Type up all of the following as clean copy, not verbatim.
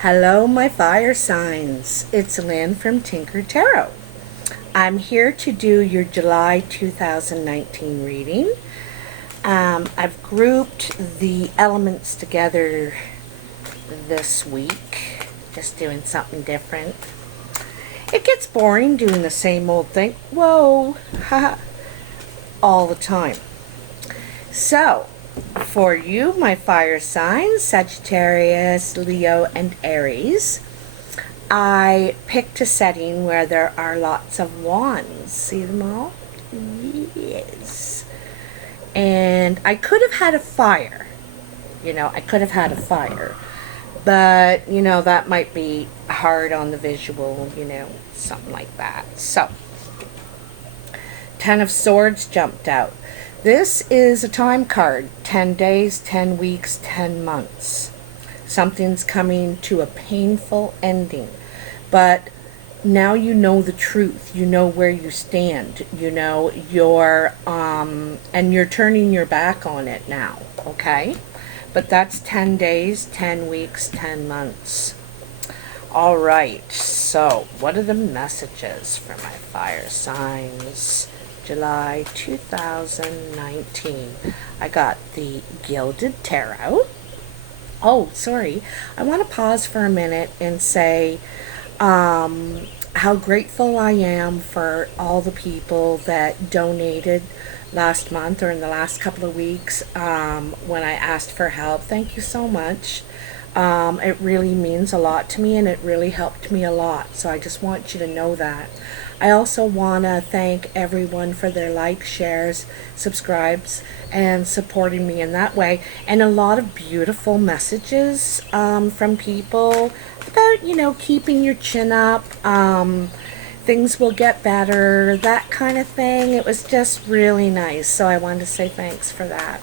Hello, my fire signs. It's Lynn from Tinker Tarot. I'm here to do your July 2019 reading. I've grouped the elements together this week, just doing something different. It gets boring doing the same old thing. Whoa, haha, all the time. So, for you, my fire signs, Sagittarius, Leo, and Aries, I picked a setting where there are lots of wands. See them all? Yes. And I could have had a fire. I could have had a fire. But, that might be hard on the visual, something like that. So, Ten of Swords jumped out. This is a time card. 10 days, 10 weeks, 10 months. Something's coming to a painful ending. But now you know the truth. You know where you stand. And you're turning your back on it now, okay? But that's 10 days, 10 weeks, 10 months. All right, so what are the messages for my fire signs? July 2019. I got the Gilded Tarot. Oh, sorry. I want to pause for a minute and say how grateful I am for all the people that donated last month or in the last couple of weeks when I asked for help. Thank you so much. It really means a lot to me, and it really helped me a lot. So I just want you to know that. I also want to thank everyone for their likes, shares, subscribes, and supporting me in that way. And a lot of beautiful messages from people about, keeping your chin up, things will get better, that kind of thing. It was just really nice. So I wanted to say thanks for that.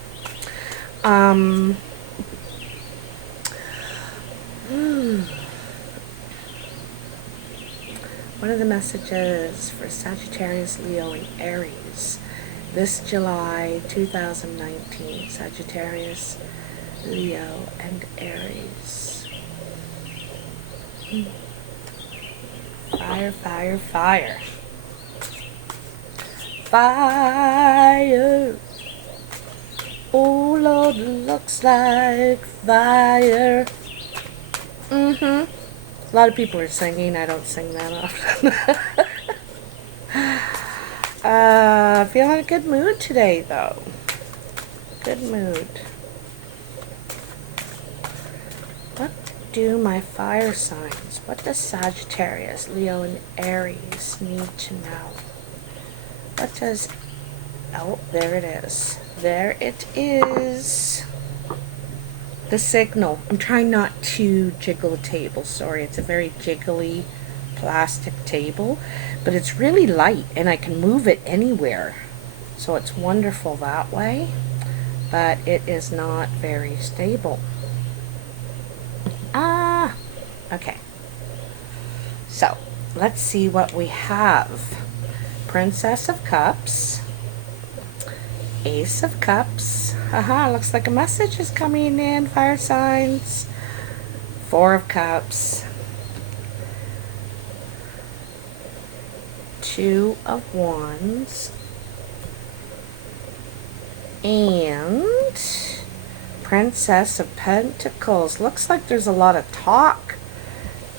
What are the messages for Sagittarius, Leo, and Aries this July 2019? Sagittarius, Leo, and Aries. Fire, fire, fire. Fire. Oh Lord, looks like fire. A lot of people are singing. I don't sing that often. Feeling a good mood today, though. Good mood. What do my fire signs? What does Sagittarius, Leo, and Aries need to know? What does... Oh, there it is. There it is. The signal. I'm trying not to jiggle the table. Sorry, it's a very jiggly plastic table, but it's really light and I can move it anywhere. So it's wonderful that way, but it is not very stable. Okay. So, let's see what we have. Princess of Cups. Ace of Cups. Looks like a message is coming in, fire signs. Four of Cups. Two of Wands. And Princess of Pentacles. Looks like there's a lot of talk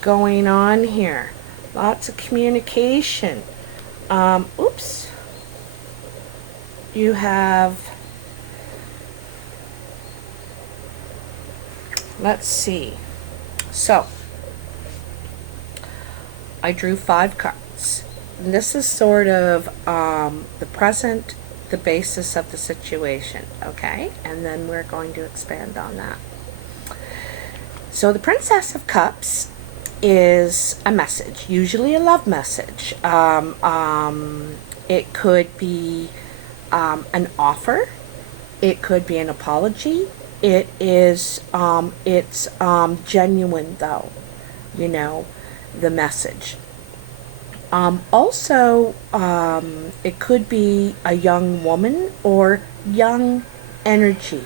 going on here. Lots of communication. Oops. You have... Let's see. So, I drew 5 cards. And this is sort of the present, the basis of the situation, okay? And then we're going to expand on that. So the Princess of Cups is a message, usually a love message. It could be an offer. It could be an apology. It is, it's genuine though, the message. Also, it could be a young woman or young energy,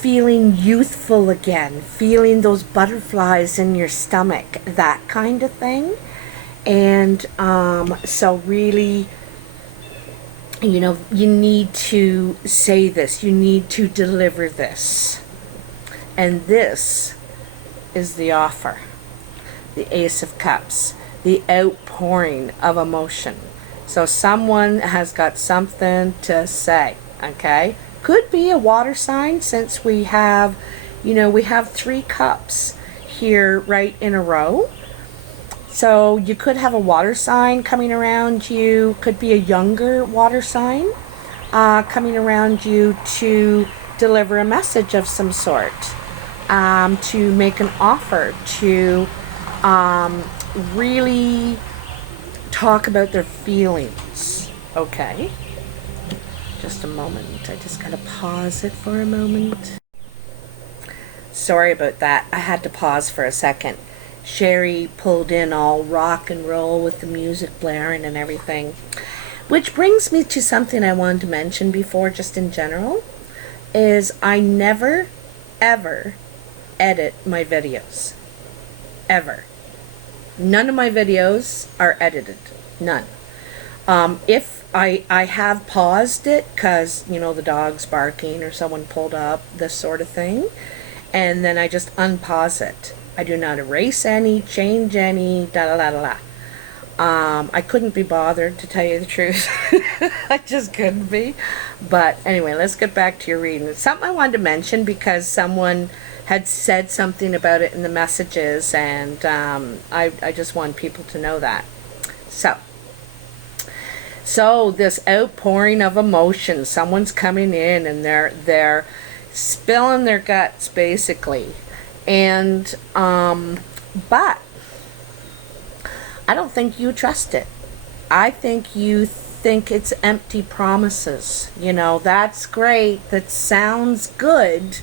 feeling youthful again, feeling those butterflies in your stomach, that kind of thing. And so really, you know, you need to say this, you need to deliver this. And this is the offer, the Ace of Cups, the outpouring of emotion. So someone has got something to say, okay? Could be a water sign, since we have, you know, we have 3 cups here right in a row. So you could have a water sign coming around you, could be a younger water sign coming around you to deliver a message of some sort, to make an offer, to really talk about their feelings. Okay, just a moment. I just gotta pause it for a moment. Sorry about that. I had to pause for a second. Sherry pulled in all rock and roll with the music blaring and everything. Which brings me to something I wanted to mention before, just in general, is I never, ever edit my videos. Ever. None of my videos are edited. None. If I have paused it because, you know, the dog's barking or someone pulled up, this sort of thing, and then I just unpause it. I do not erase any, change any, da-da-da-da-da. I couldn't be bothered, to tell you the truth. I just couldn't be. But anyway, let's get back to your reading. It's something I wanted to mention because someone had said something about it in the messages, and I just want people to know that. So this outpouring of emotion, someone's coming in and they're spilling their guts, basically. And but I don't think you trust it. I think you think it's empty promises. You know, that's great, that sounds good,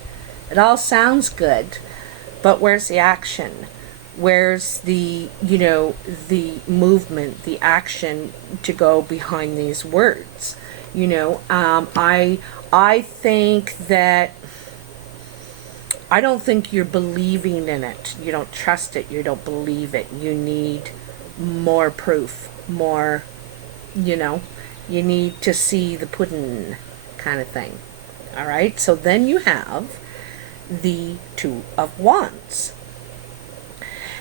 it all sounds good, but where's the action? Where's the, you know, the movement, the action to go behind these words? You know, I think that, I don't think you're believing in it. You don't trust it. You don't believe it. You need more proof, more, you know, you need to see the pudding kind of thing. All right. So then you have the Two of Wands.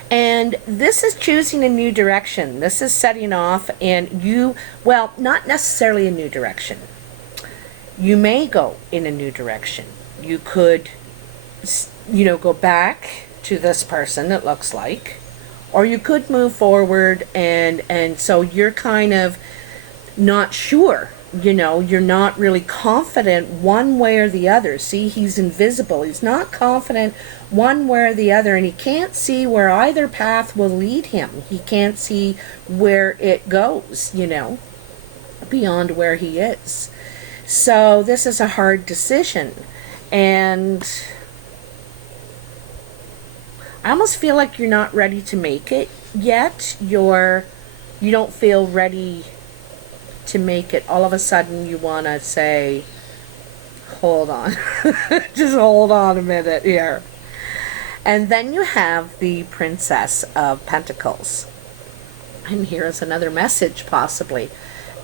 And this is choosing a new direction. This is setting off, and you, well, not necessarily a new direction. You may go in a new direction. You could, you know, go back to this person, it looks like, or you could move forward, and so you're kind of not sure, you know, you're not really confident one way or the other. See, he's invisible. He's not confident one way or the other, and he can't see where either path will lead him. He can't see where it goes, you know, beyond where he is. So this is a hard decision, and I almost feel like you're not ready to make it yet. You don't feel ready to make it. All of a sudden you want to say, hold on, just hold on a minute here. And then you have the Princess of Pentacles. And here's another message, possibly.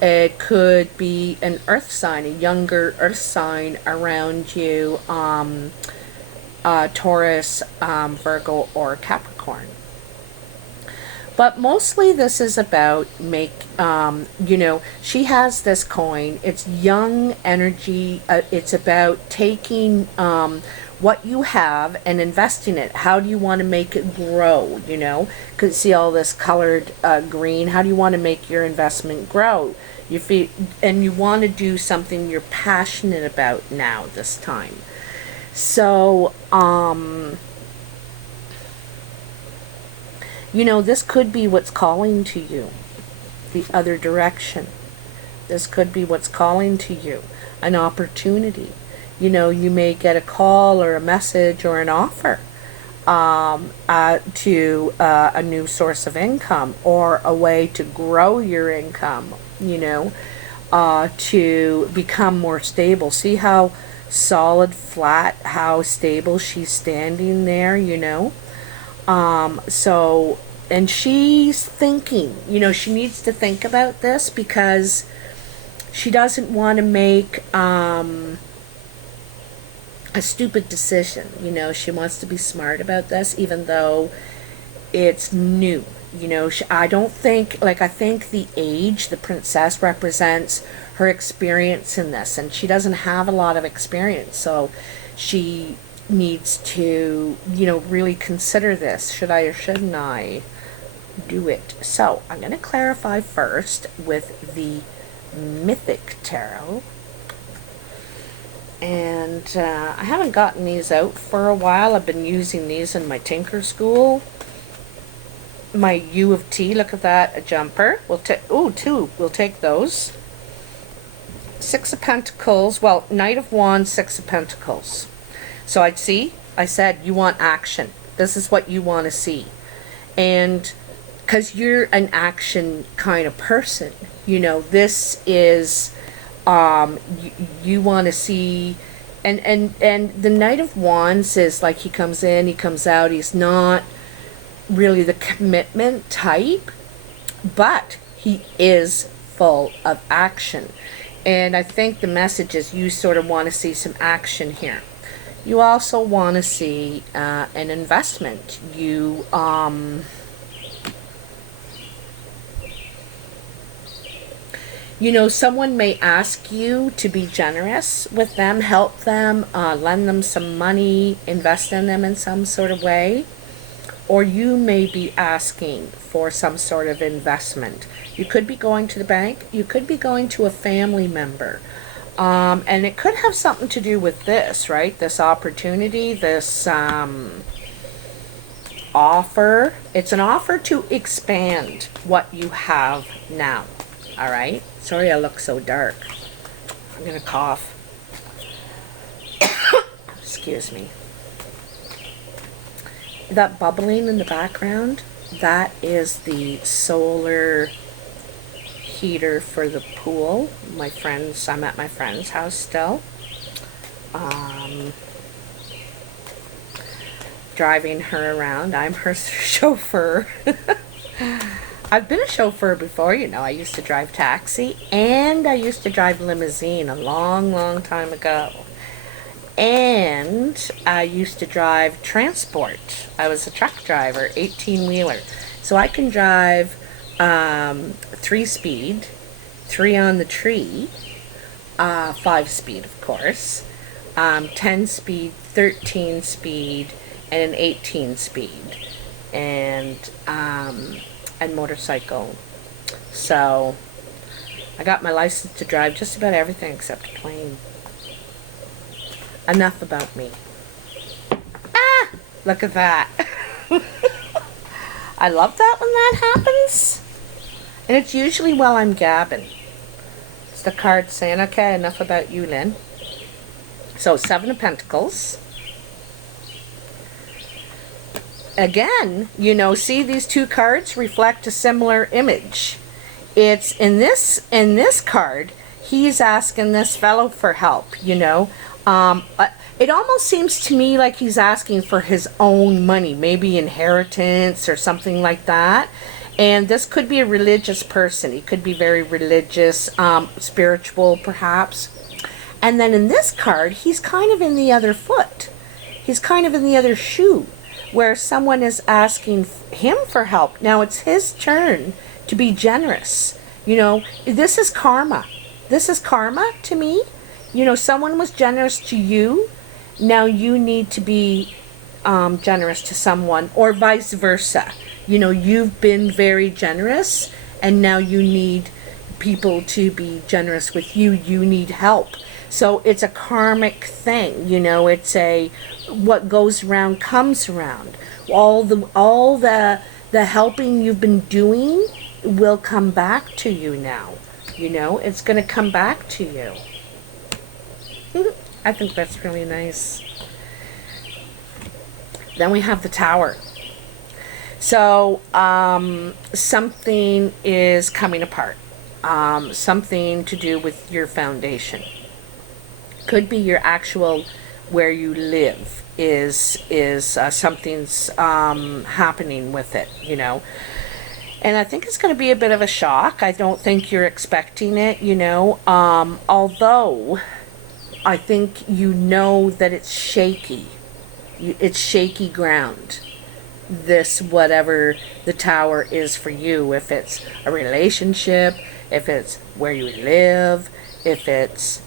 It could be an earth sign, a younger earth sign around you, Taurus, Virgo, or Capricorn. But mostly this is about you know, she has this coin. It's young energy. It's about taking what you have and investing it. How do you want to make it grow, you know? Because see all this colored green. How do you want to make your investment grow? You feel, and you want to do something you're passionate about now, this time. So, you know, this could be what's calling to you, the other direction. This could be what's calling to you, an opportunity. You know, you may get a call or a message or an offer to a new source of income, or a way to grow your income, you know, to become more stable. See how solid, flat, how stable she's standing there, you know. So, and she's thinking, you know, she needs to think about this because she doesn't want to make a stupid decision. You know, she wants to be smart about this, even though it's new. You know, I don't think, like, I think the age, the princess represents her experience in this, and she doesn't have a lot of experience, so she needs to, you know, really consider this. Should I or shouldn't I do it? So I'm going to clarify first with the Mythic Tarot. And I haven't gotten these out for a while. I've been using these in my Tinker School. My U of T, look at that, a jumper. We'll take, oh, two, we'll take those. Six of Pentacles, well, Knight of Wands, Six of Pentacles. So I said, you want action. This is what you want to see. And because you're an action kind of person, you know, this is, you want to see, and the Knight of Wands is like, he comes in, he comes out, he's not really the commitment type, but he is full of action. And I think the message is you sort of want to see some action here. You also want to see an investment. You you know, someone may ask you to be generous with them, help them, lend them some money, invest in them in some sort of way. Or you may be asking for some sort of investment. You could be going to the bank. You could be going to a family member. And it could have something to do with this, right? This opportunity, this offer. It's an offer to expand what you have now. All right? Sorry I look so dark. I'm going to cough. Excuse me. That bubbling in the background, that is the solar heater for the pool. I'm at my friend's house still. Driving her around. I'm her chauffeur. I've been a chauffeur before, you know. I used to drive taxi and I used to drive limousine a long, long time ago. And I used to drive transport. I was a truck driver, 18-wheeler. So I can drive 3-speed, 3 on the tree, 5-speed, of course, 10-speed, 13-speed, and an 18-speed, and motorcycle. So I got my license to drive just about everything except a plane. Enough about me. Ah! Look at that. I love that when that happens. And it's usually while I'm gabbing. It's the card saying, okay, enough about you, Lynn. So, 7 of Pentacles. Again, you know, see these two cards reflect a similar image. It's in this card, he's asking this fellow for help, you know. It almost seems to me like he's asking for his own money, maybe inheritance or something like that. And this could be a religious person. He could be very religious, spiritual perhaps. And then in this card, he's kind of in the other foot. He's kind of in the other shoe, where someone is asking him for help. Now it's his turn to be generous. You know, this is karma. This is karma to me. You know, someone was generous to you. Now you need to be generous to someone, or vice versa. You know, you've been very generous and now you need people to be generous with you. You need help. So it's a karmic thing, you know, it's what goes around comes around. All the helping you've been doing will come back to you now. You know, it's going to come back to you. I think that's really nice. Then we have the Tower. So, something is coming apart. Something to do with your foundation. Could be your actual where you live is something's happening with it, you know. And I think it's going to be a bit of a shock. I don't think you're expecting it, you know. Although I think you know that it's shaky. It's shaky ground. This, whatever the tower is for you, if it's a relationship, if it's where you live, if it's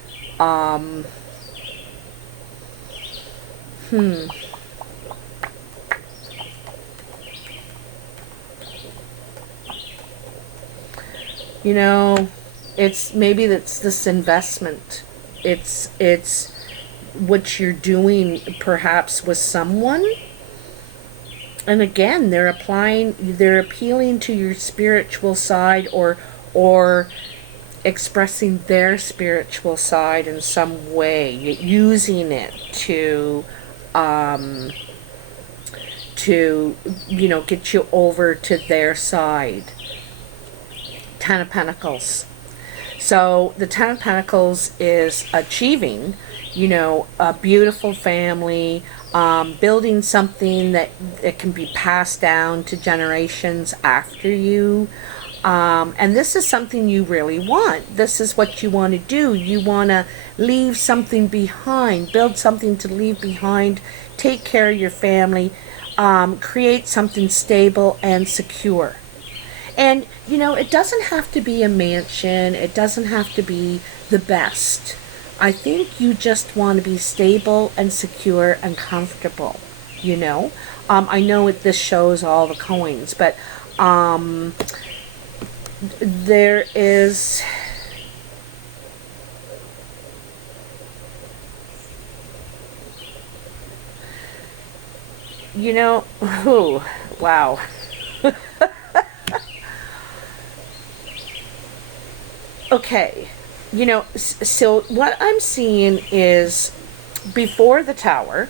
you know, it's maybe that's this investment. It's what you're doing perhaps with someone. And again, they're appealing to your spiritual side, or expressing their spiritual side in some way, using it to you know, get you over to their side. Ten of Pentacles. So the Ten of Pentacles is achieving, you know, a beautiful family, building something that it can be passed down to generations after you. And this is something you really want. This is what you want to do. You want to leave something behind, build something to leave behind, take care of your family, create something stable and secure. And, you know, it doesn't have to be a mansion. It doesn't have to be the best. I think you just want to be stable and secure and comfortable, you know. I know this shows all the coins, but there is... You know, ooh, wow. Okay, you know, so what I'm seeing is before the tower,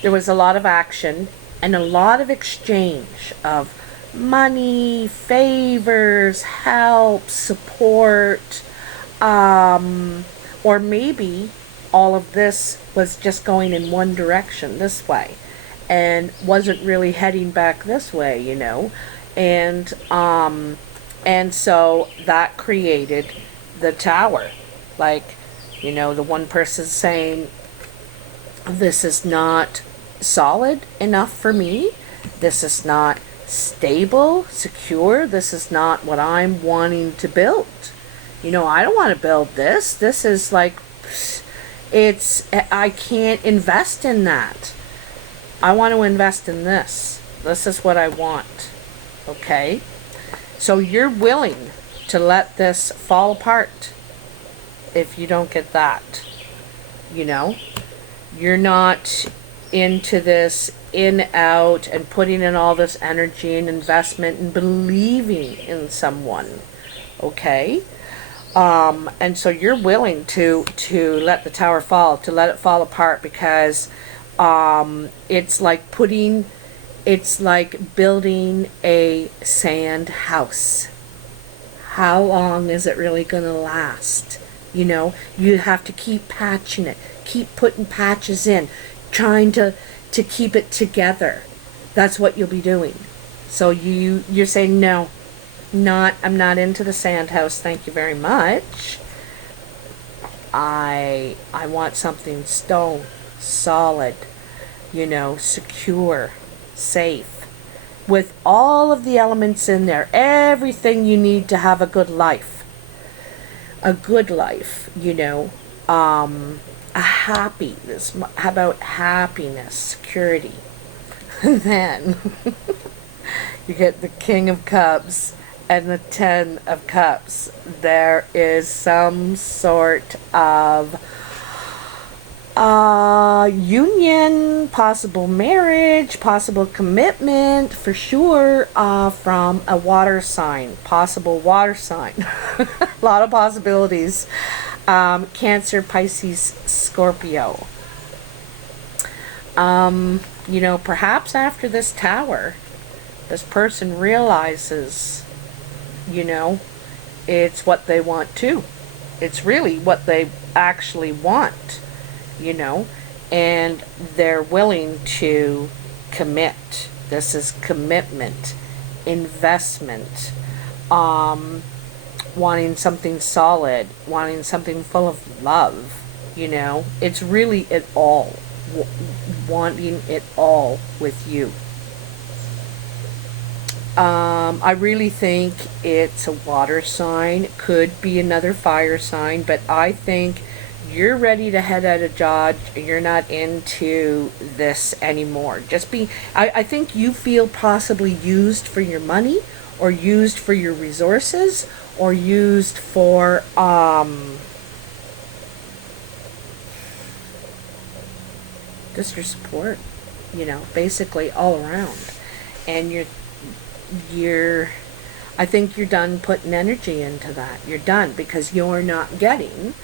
there was a lot of action and a lot of exchange of money, favors, help, support, or maybe all of this was just going in one direction, this way, and wasn't really heading back this way, you know, and so that created the tower. Like, you know, the one person saying, this is not solid enough for me. This is not stable, secure. This is not what I'm wanting to build. You know, I don't want to build this. This is like, I can't invest in that. I want to invest in this. This is what I want. Okay? So you're willing to let this fall apart if you don't get that. You know? You're not into this in, out, and putting in all this energy and investment and believing in someone. Okay? And so you're willing to let the tower fall, to let it fall apart, because it's like building a sand house. How long is it really going to last? You know, you have to keep patching it, keep putting patches in, trying to keep it together. That's what you'll be doing. So you're saying, no, I'm not into the sand house, thank you very much. I want something stone, solid, you know, secure, safe, with all of the elements in there, everything you need to have a good life, you know, a happiness. How about happiness, security? And then you get the King of Cups and the Ten of Cups. There is some sort of union, possible marriage, possible commitment, for sure, from a water sign, possible water sign. A lot of possibilities. Cancer, Pisces, Scorpio. You know, perhaps after this tower, this person realizes, you know, it's what they want too. It's really what they actually want, you know, and they're willing to commit. This is commitment, investment, wanting something solid, wanting something full of love, you know. It's really it all, wanting it all with you. I really think it's a water sign. It could be another fire sign, but I think you're ready to head out of Dodge. You're not into this anymore. I think you feel possibly used for your money, or used for your resources, or used for, just your support, you know, basically all around. And I think you're done putting energy into that. You're done, because you're not getting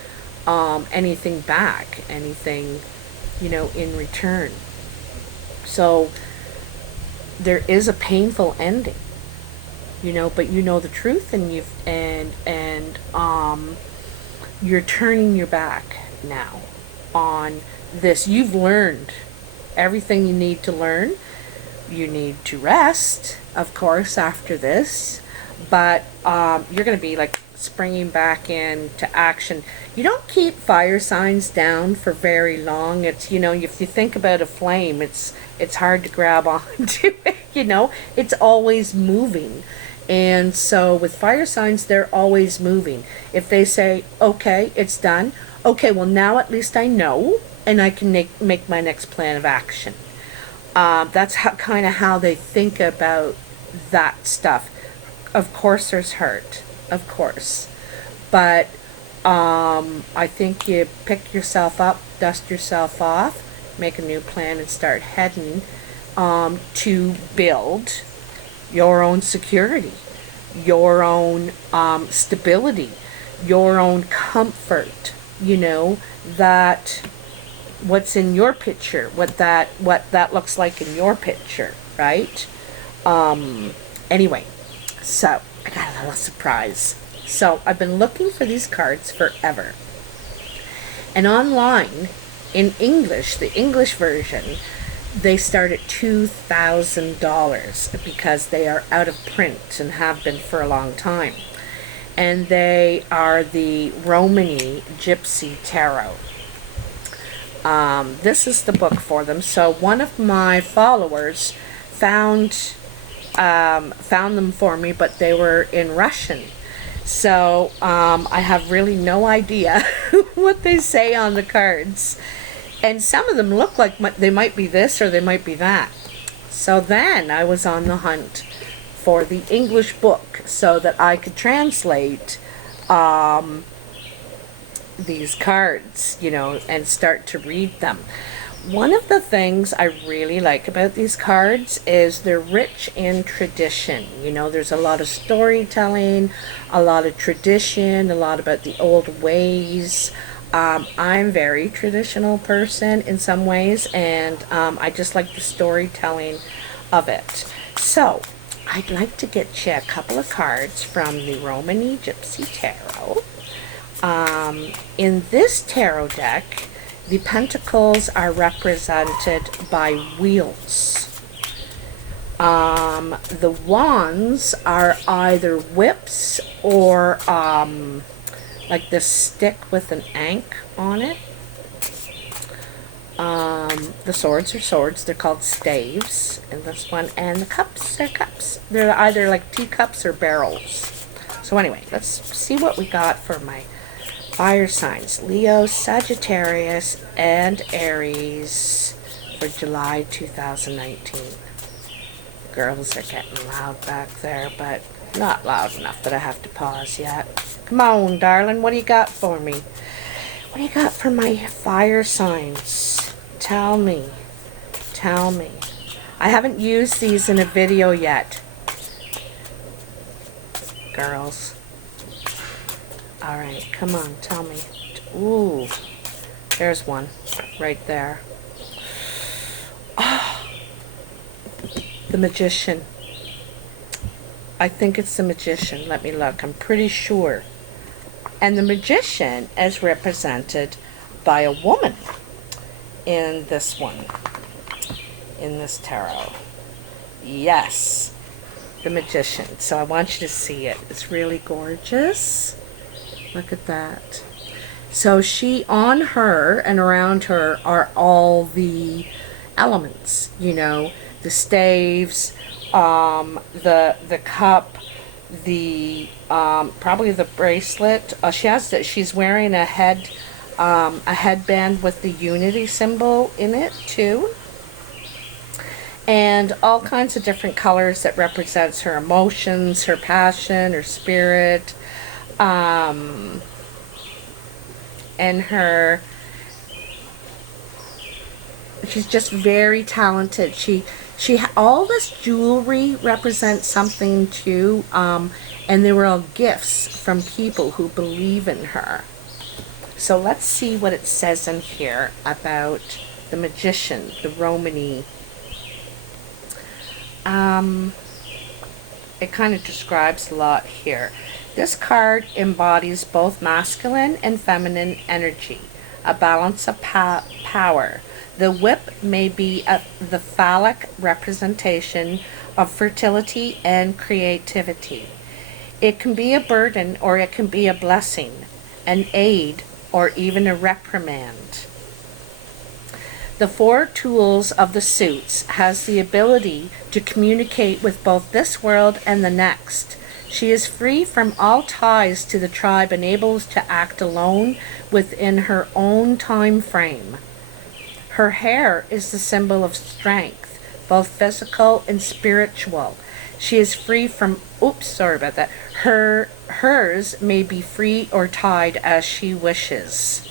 anything back, anything, you know, in return. So there is a painful ending, you know, but you know the truth, and you're turning your back now on this. You've learned everything you need to learn. You need to rest, of course, after this, but you're going to be like springing back into action. You don't keep fire signs down for very long. It's, you know, if you think about a flame, it's hard to grab onto it, you know. It's always moving. And so with fire signs, they're always moving. If they say, okay, it's done, okay, well, now at least I know, and I can make my next plan of action. That's kind of how they think about that stuff. Of course there's hurt, of course, but I think you pick yourself up, dust yourself off, make a new plan, and start heading to build your own security, your own stability, your own comfort, you know, that what's in your picture, what that looks like in your picture, right? Anyway, so I got a little surprise. So I've been looking for these cards forever, and online in English, the English version, they start at $2,000 because they are out of print and have been for a long time, and they are the Romany Gypsy Tarot. This is the book for them. So one of my followers found them for me, but they were in Russian. So I have really no idea what they say on the cards. And some of them look like they might be this or they might be that. So then I was on the hunt for the English book so that I could translate these cards, you know, and start to read them. One of the things I really like about these cards is they're rich in tradition. You know, there's a lot of storytelling, a lot of tradition, a lot about the old ways. I'm a very traditional person in some ways, and I just like the storytelling of it. So I'd like to get you a couple of cards from the Romany Gypsy Tarot. In this tarot deck, the pentacles are represented by wheels. The wands are either whips or like this stick with an ankh on it. The swords are swords. They're called staves in this one. And the cups are cups. They're either like teacups or barrels. So anyway, let's see what we got for my fire signs. Leo, Sagittarius, and Aries for July 2019. Girls are getting loud back there, but not loud enough that I have to pause yet. Come on, darling, what do you got for me? What do you got for my fire signs? Tell me. Tell me. I haven't used these in a video yet. Girls. Alright, come on, tell me. Ooh, there's one right there. Oh, the Magician. I think it's the Magician. Let me look. I'm pretty sure. And the Magician is represented by a woman in this one, in this tarot. Yes, the Magician. So I want you to see it. It's really gorgeous. Look at that. So she, on her and around her are all the elements, you know, the staves, the cup, the probably the bracelet. She's wearing a headband with the unity symbol in it too, and all kinds of different colors that represents her emotions, her passion, her spirit, and she's just very talented. All this jewelry represents something too, and they were all gifts from people who believe in her. So let's see what it says in here about the Magician, the Romany. It kind of describes a lot here. This card embodies both masculine and feminine energy, a balance of power. The whip may be the phallic representation of fertility and creativity. It can be a burden or it can be a blessing, an aid, or even a reprimand. The four tools of the suits has the ability to communicate with both this world and the next. She is free from all ties to the tribe and able to act alone within her own time frame. Her hair is the symbol of strength, both physical and spiritual. She is free from, sorry about that. Hers may be free or tied as she wishes.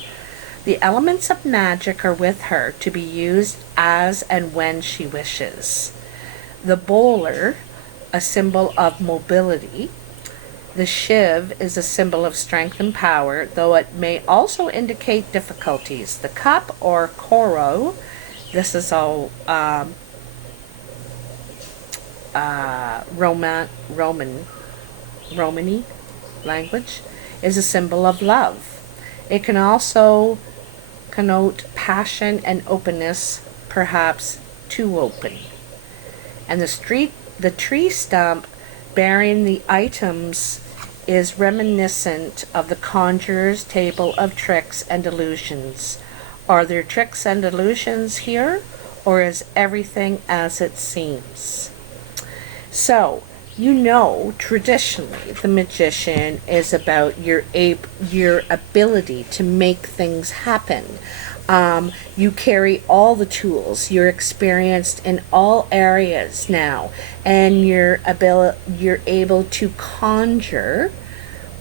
The elements of magic are with her to be used as and when she wishes. The bowler, a symbol of mobility. The shiv is a symbol of strength and power, though it may also indicate difficulties. The cup, or koro, this is all Romany language, is a symbol of love. It can also connote passion and openness, perhaps too open. And the tree stump bearing the items is reminiscent of the conjurer's table of tricks and illusions. Are there tricks and illusions here, or is everything as it seems? So, you know, traditionally, the Magician is about your ability to make things happen. You carry all the tools. You're experienced in all areas now, and you're able to conjure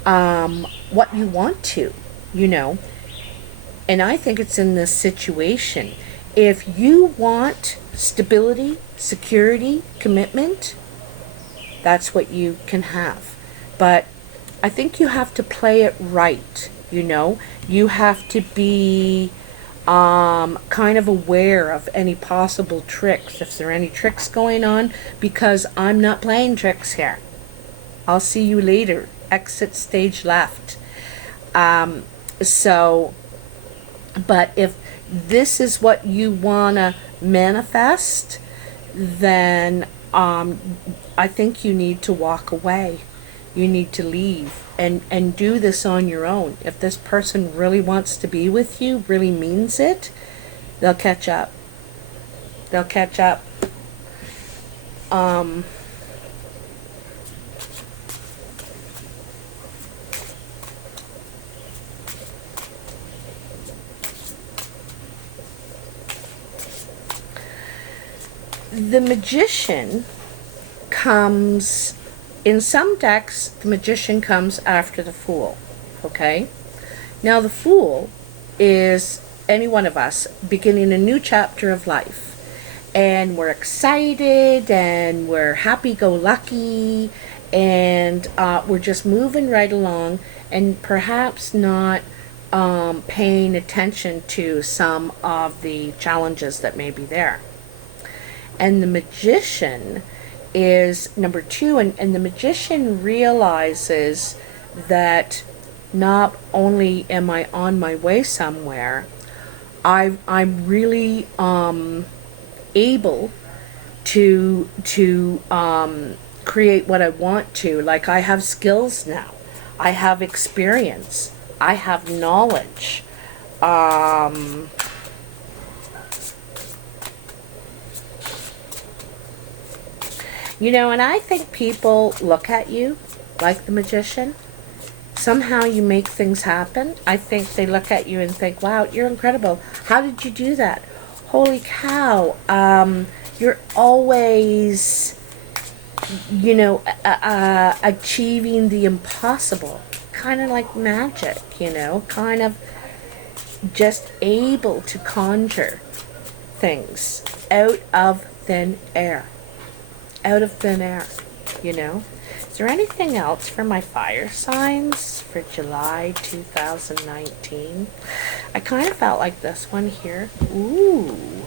what you want to, you know. And I think it's in this situation. If you want stability, security, commitment, that's what you can have. But I think you have to play it right, you know. You have to be kind of aware of any possible tricks, if there are any tricks going on, because I'm not playing tricks here. I'll see you later. Exit stage left. But if this is what you want to manifest, then I think you need to walk away. You need to leave and do this on your own. If this person really wants to be with you, really means it, they'll catch up. They'll catch up. The Magician comes, in some decks, the Magician comes after the Fool, okay? Now the Fool is any one of us beginning a new chapter of life. And we're excited, and we're happy-go-lucky, and we're just moving right along, and perhaps not paying attention to some of the challenges that may be there. And the Magician is number 2, and the Magician realizes that not only am I on my way somewhere, I'm really able to create what I want to. Like, I have skills now. I have experience. I have knowledge. You know, and I think people look at you like the magician. Somehow you make things happen. I think they look at you and think, wow, you're incredible. How did you do that? Holy cow. You're always, you know, achieving the impossible. Kind of like magic, you know, kind of just able to conjure things out of thin air. Out of thin air, you know. Is there anything else for my fire signs for July 2019? I kind of felt like this one here. Ooh.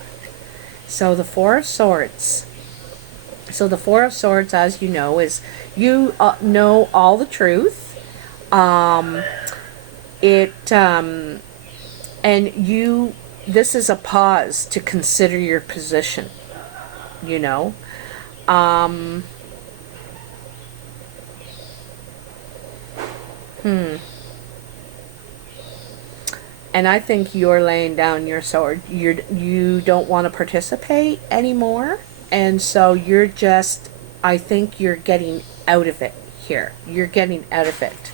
So the Four of Swords. So the Four of Swords, as you know, is you know all the truth. And you, this is a pause to consider your position, you know. And I think you're laying down your sword. You don't want to participate anymore. And so you're just, I think you're getting out of it here. You're getting out of it.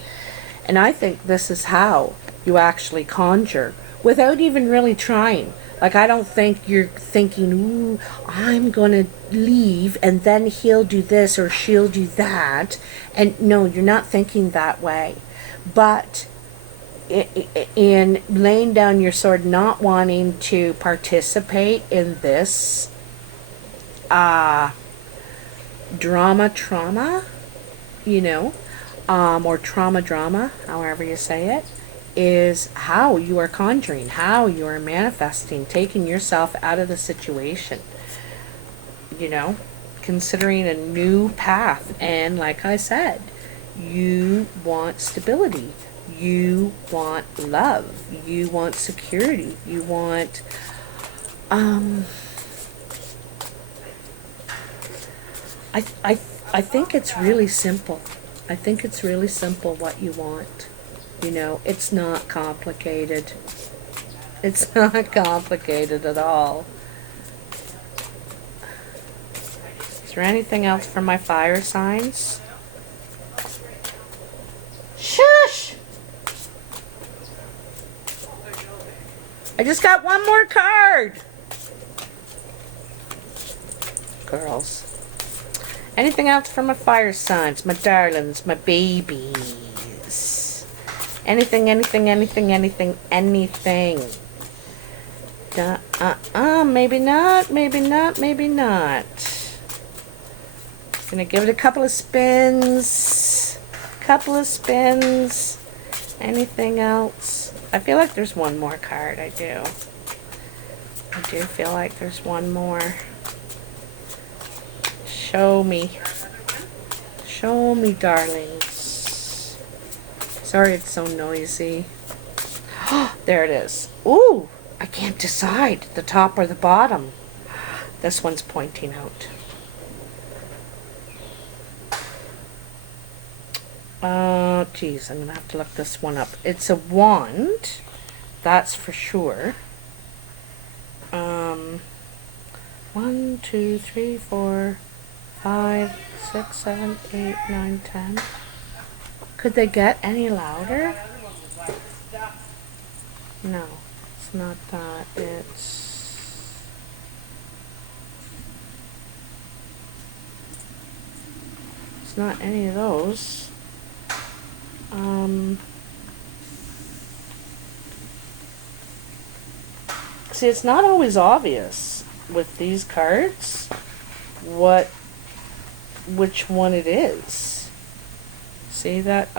And I think this is how you actually conjure without even really trying. Like, I don't think you're thinking, ooh, I'm going to leave and then he'll do this or she'll do that. And no, you're not thinking that way. But in laying down your sword, not wanting to participate in this trauma, you know, or drama, however you say it, is how you are conjuring, how you are manifesting, taking yourself out of the situation, you know, considering a new path. And like I said, you want stability, you want love, you want security, you want I think it's really simple. I think it's really simple what you want. You know, it's not complicated. It's not complicated at all. Is there anything else for my fire signs? Shush! I just got one more card. Girls. Anything else for my fire signs, my darlings, my babies? Anything. Maybe not. Gonna give it a couple of spins. Anything else? I feel like there's one more card. I do feel like there's one more. Show me, darlings. Sorry it's so noisy. There it is. Ooh, I can't decide the top or the bottom. This one's pointing out. Geez, I'm gonna have to look this one up. It's a wand, that's for sure. 1, 2, 3, 4, 5, 6, 7, 8, 9, 10. Could they get any louder? No, it's not that. It's not any of those. See, it's not always obvious with these cards which one it is. See that?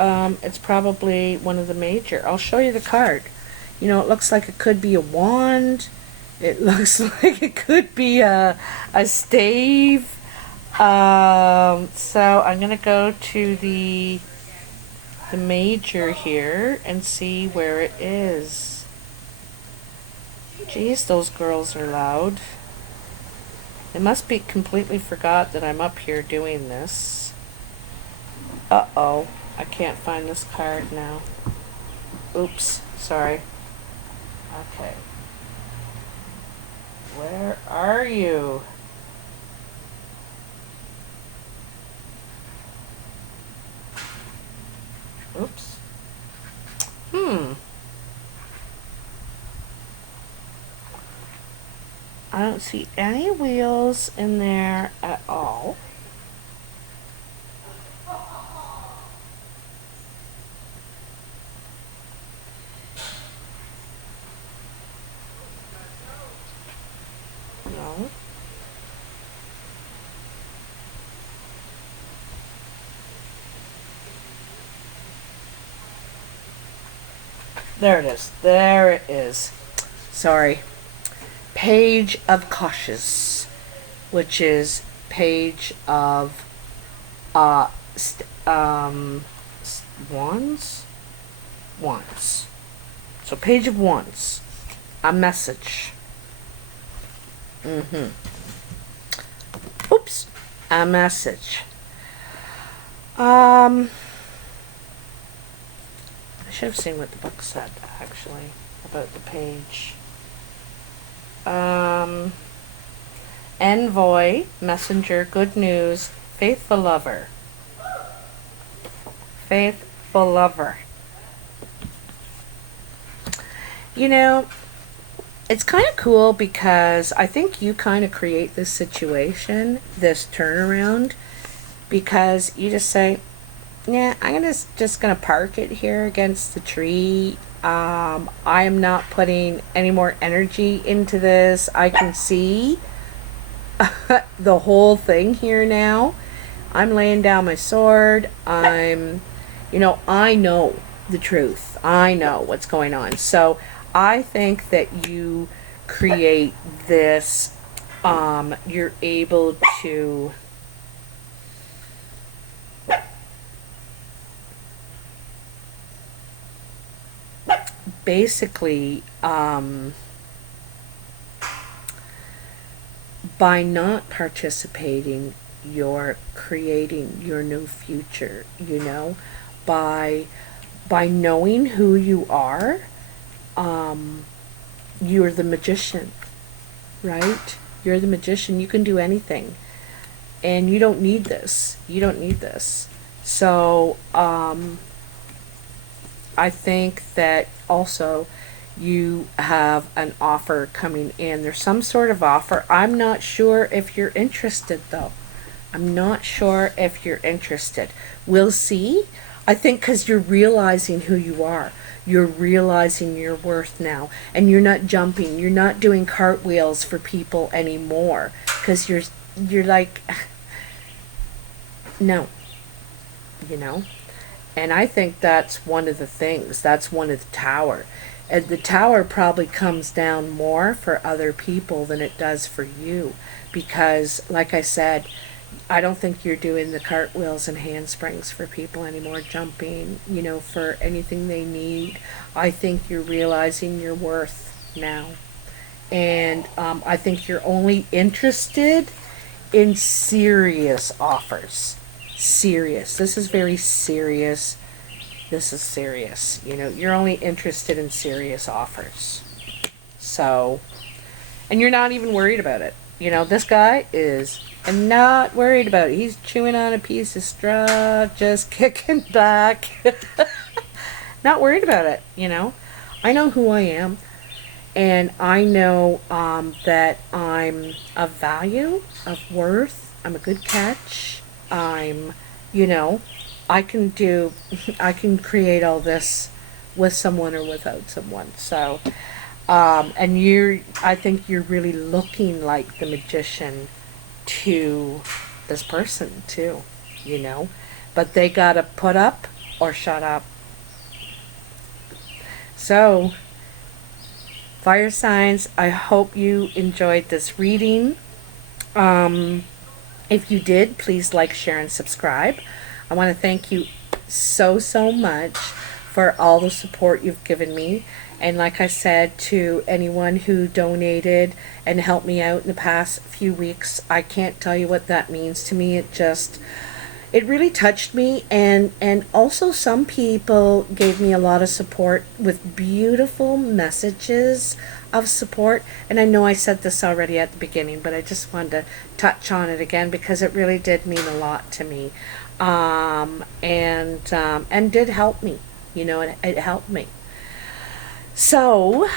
It's probably one of the major. I'll show you the card. You know, it looks like it could be a wand. It looks like it could be a stave. So I'm going to go to the the major here and see where it is. Geez, those girls are loud. They must be completely forgot that I'm up here doing this. Uh-oh, I can't find this card now. Oops, sorry. Okay. Where are you? Oops. I don't see any wheels in there at all. No. There it is. There it is. Sorry. Page of Cautious, which is page of wands. So page of wands, a message. Oops, a message. I should have seen what the book said actually about the page. Envoy, messenger, good news, faithful lover. Faithful lover. You know, it's kind of cool because I think you kind of create this situation, this turnaround, because you just say, yeah, I'm just gonna park it here against the tree. I am not putting any more energy into this. I can see the whole thing here now. I'm laying down my sword. I know the truth. I know what's going on. So I think that you create this, you're able to basically, by not participating, you're creating your new future, by knowing who you are. You're the magician, right? You're the magician. You can do anything, and you don't need this. So I think that also you have an offer coming in. There's some sort of offer. I'm not sure if you're interested, though. I'm not sure if you're interested. We'll see. I think because you're realizing who you are. You're realizing your worth now. And you're not jumping. You're not doing cartwheels for people anymore. Because you're like, no. And I think that's one of the things. That's one of the tower. And the tower probably comes down more for other people than it does for you. Because, like I said, I don't think you're doing the cartwheels and handsprings for people anymore, jumping, for anything they need. I think you're realizing your worth now. And I think you're only interested in serious offers. Serious. This is very serious. This is serious. You're only interested in serious offers. So, and you're not even worried about it. This guy is not worried about it. He's chewing on a piece of straw, just kicking back. Not worried about it, I know who I am. And I know that I'm of value, of worth. I'm a good catch. I can create all this with someone or without someone. So, and I think you're really looking like the magician to this person too, but they gotta put up or shut up. So, fire signs, I hope you enjoyed this reading. If you did, please like, share, and subscribe. I want to thank you so, so much for all the support you've given me. And like I said, to anyone who donated and helped me out in the past few weeks, I can't tell you what that means to me. It really touched me, and also some people gave me a lot of support with beautiful messages of support. And I know I said this already at the beginning, but I just wanted to touch on it again because it really did mean a lot to me, and did help me. It helped me. So,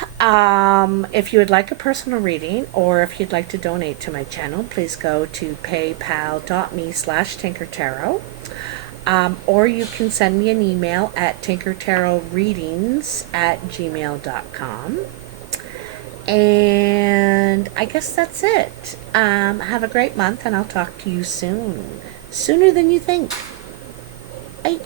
if you would like a personal reading, or if you'd like to donate to my channel, please go to paypal.me/tinkertarot. Or you can send me an email at tinkertarotreadings@gmail.com. And I guess that's it. Have a great month, and I'll talk to you soon. Sooner than you think. Bye.